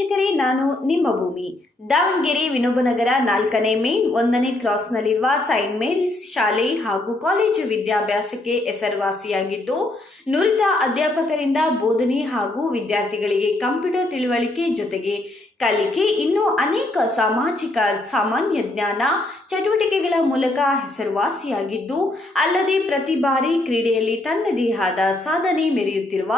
ವೀಕ್ಷಕರೇ, ನಾನು ನಿಮ್ಮ ಭೂಮಿ. ದಾವಣಗೆರೆ, ವಿನೋಬನಗರ ನಾಲ್ಕನೇ ಮೇನ್, ಒಂದನೇ ಕ್ರಾಸ್ನಲ್ಲಿರುವ ಸೈಂಟ್ ಮೇರಿಸ್ ಶಾಲೆ ಹಾಗೂ ಕಾಲೇಜು ವಿದ್ಯಾಭ್ಯಾಸಕ್ಕೆ ಹೆಸರುವಾಸಿಯಾಗಿದ್ದು, ನುರಿತ ಅಧ್ಯಾಪಕರಿಂದ ಬೋಧನೆ ಹಾಗೂ ವಿದ್ಯಾರ್ಥಿಗಳಿಗೆ ಕಂಪ್ಯೂಟರ್ ತಿಳುವಳಿಕೆ ಜೊತೆಗೆ ಕಲಿಕೆ ಇನ್ನೂ ಅನೇಕ ಸಾಮಾಜಿಕ ಸಾಮಾನ್ಯ ಜ್ಞಾನ ಚಟುವಟಿಕೆಗಳ ಮೂಲಕ ಹೆಸರುವಾಸಿಯಾಗಿದ್ದು, ಅಲ್ಲದೆ ಪ್ರತಿ ಬಾರಿ ಕ್ರೀಡೆಯಲ್ಲಿ ತನ್ನದೇ ಆದ ಸಾಧನೆ ಮೆರೆಯುತ್ತಿರುವ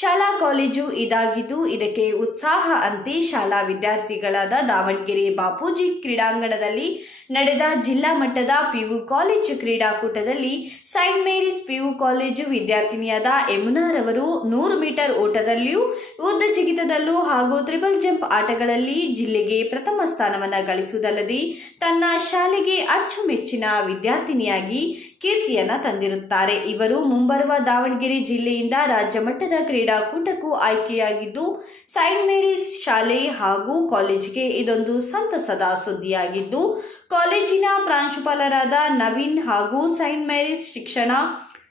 ಶಾಲಾ ಕಾಲೇಜು ಇದಾಗಿದ್ದು, ಇದಕ್ಕೆ ಉತ್ಸಾಹ ಅಂತೆ ಶಾಲಾ ವಿದ್ಯಾರ್ಥಿಗಳಾದ ದಾವಣಗೆರೆ ಬಾಪೂಜಿ ಕ್ರೀಡಾಂಗಣದಲ್ಲಿ ನಡೆದ ಜಿಲ್ಲಾ ಮಟ್ಟದ ಪಿಯು ಕಾಲೇಜು ಕ್ರೀಡಾಕೂಟದಲ್ಲಿ ಸೈಂಟ್ ಮೇರಿಸ್ ಪಿಯು ಕಾಲೇಜು ವಿದ್ಯಾರ್ಥಿನಿಯಾದ ಯಮುನಾರವರು ನೂರು ಮೀಟರ್ ಓಟದಲ್ಲಿಯೂ ಉದ್ದ ಜಿಗಿತದಲ್ಲೂ ಹಾಗೂ ತ್ರಿಬಲ್ ಜಂಪ್ ಆಟಗಳಲ್ಲಿ ಜಿಲ್ಲೆಗೆ ಪ್ರಥಮ ಸ್ಥಾನವನ್ನು ಗಳಿಸುವುದಲ್ಲದೆ ತನ್ನ ಶಾಲೆಗೆ ಅಚ್ಚುಮೆಚ್ಚಿನ ವಿದ್ಯಾರ್ಥಿನಿಯಾಗಿ ಕೀರ್ತಿಯನ್ನು ತಂದಿರುತ್ತಾರೆ. ಇವರು ಮುಂಬರುವ ದಾವಣಗೆರೆ ಜಿಲ್ಲೆಯಿಂದ ರಾಜ್ಯ ಮಟ್ಟದ ಕ್ರೀಡಾಕೂಟಕ್ಕೂ ಆಯ್ಕೆಯಾಗಿದ್ದು, ಸೈಂಟ್ ಮೇರಿಸ್ ಶಾಲೆ ಹಾಗೂ ಕಾಲೇಜಿಗೆ ಇದೊಂದು ಸಂತಸದ ಸುದ್ದಿಯಾಗಿದ್ದು, ಕಾಲೇಜಿನ ಪ್ರಾಂಶುಪಾಲರಾದ ನವೀನ್ ಹಾಗೂ ಸೈಂಟ್ ಮೇರಿಸ್ ಶಿಕ್ಷಣ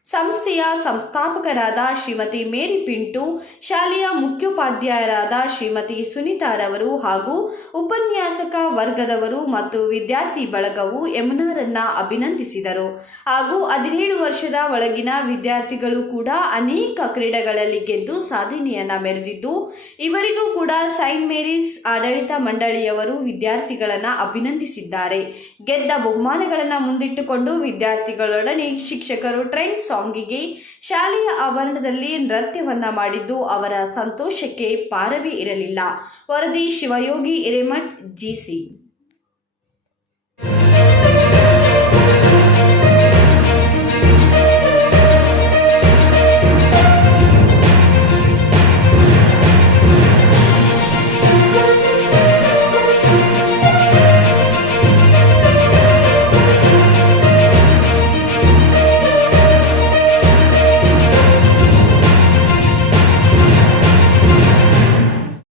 ಸಂಸ್ಥೆಯ ಸಂಸ್ಥಾಪಕರಾದ ಶ್ರೀಮತಿ ಮೇರಿ ಪಿಂಟು, ಶಾಲೆಯ ಮುಖ್ಯೋಪಾಧ್ಯಾಯರಾದ ಶ್ರೀಮತಿ ಸುನೀತಾರವರು ಹಾಗೂ ಉಪನ್ಯಾಸಕ ವರ್ಗದವರು ಮತ್ತು ವಿದ್ಯಾರ್ಥಿ ಬಳಗವು ಯಮುನಾರನ್ನ ಅಭಿನಂದಿಸಿದರು. ಹಾಗೂ ಹದಿನೇಳು ವರ್ಷದ ಒಳಗಿನ ವಿದ್ಯಾರ್ಥಿಗಳು ಕೂಡ ಅನೇಕ ಕ್ರೀಡೆಗಳಲ್ಲಿ ಗೆದ್ದು ಸಾಧನೆಯನ್ನ ಮೆರೆದಿದ್ದು, ಇವರಿಗೂ ಕೂಡ ಸೈಂಟ್ ಮೇರಿಸ್ ಆಡಳಿತ ಮಂಡಳಿಯವರು ವಿದ್ಯಾರ್ಥಿಗಳನ್ನ ಅಭಿನಂದಿಸಿದ್ದಾರೆ. ಗೆದ್ದ ಬಹುಮಾನಗಳನ್ನು ಮುಂದಿಟ್ಟುಕೊಂಡು ವಿದ್ಯಾರ್ಥಿಗಳೊಡನೆ ಶಿಕ್ಷಕರು ಟ್ರೆಂಡ್ ಸಾಂಗಿಗೆ ಶಾಲೆಯ ಆವರಣದಲ್ಲಿ ನೃತ್ಯವನ್ನ ಮಾಡಿದ್ದು ಅವರ ಸಂತೋಷಕ್ಕೆ ಪಾರವೇ ಇರಲಿಲ್ಲ. ವರದಿ ಶಿವಯೋಗಿ ಹಿರೇಮಠ್ ಜಿಸಿ.